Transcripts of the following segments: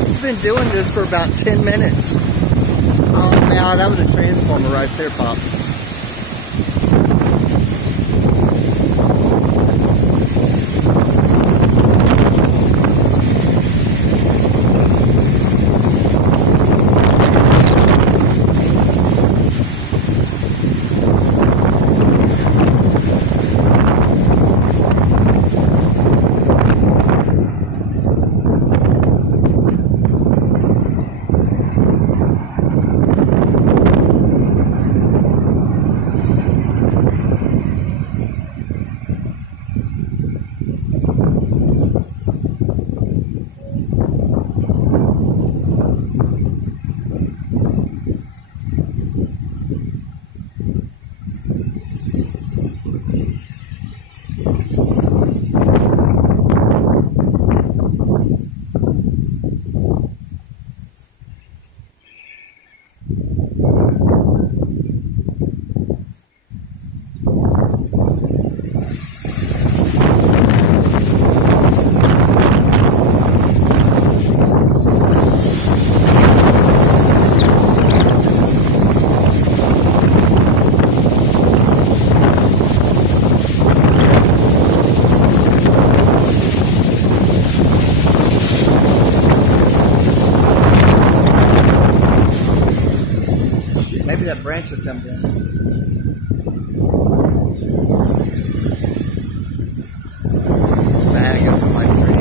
It's been doing this for about 10 minutes. Oh man, that was a transformer right there, Pop. Maybe that branch will come down. Bag up my tree.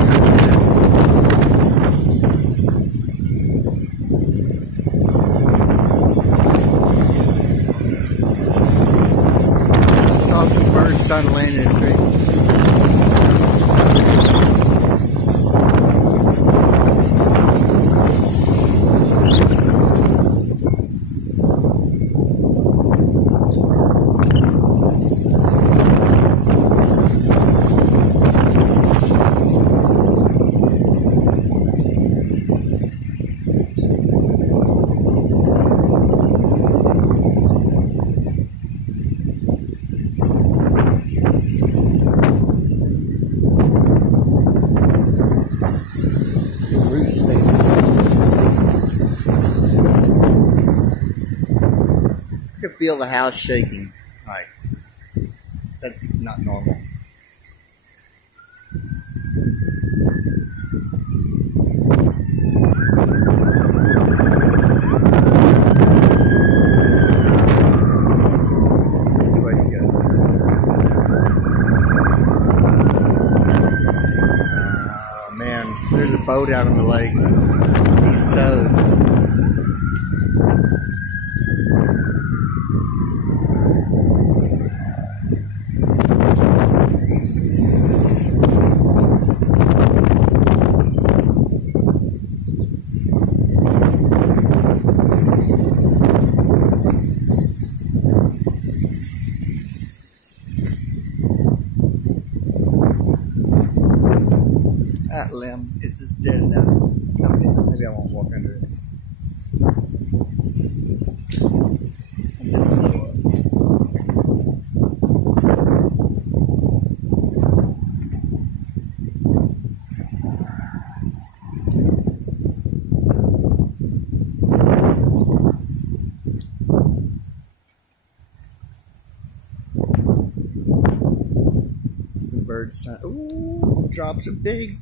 Saw some birds trying to land in a tree. I can feel the house shaking. Like, that's not normal. Which way to go? Oh man, there's a boat out on the lake. He's toast. That limb is just dead enough. Maybe I won't walk under it. And this blow up. Some birds trying. Ooh, drops are big.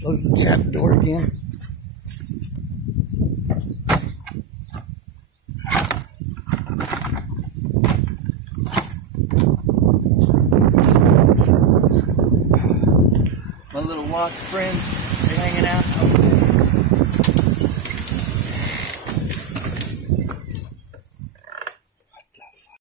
Close the trap door again. My little wasp friends, they're hanging out.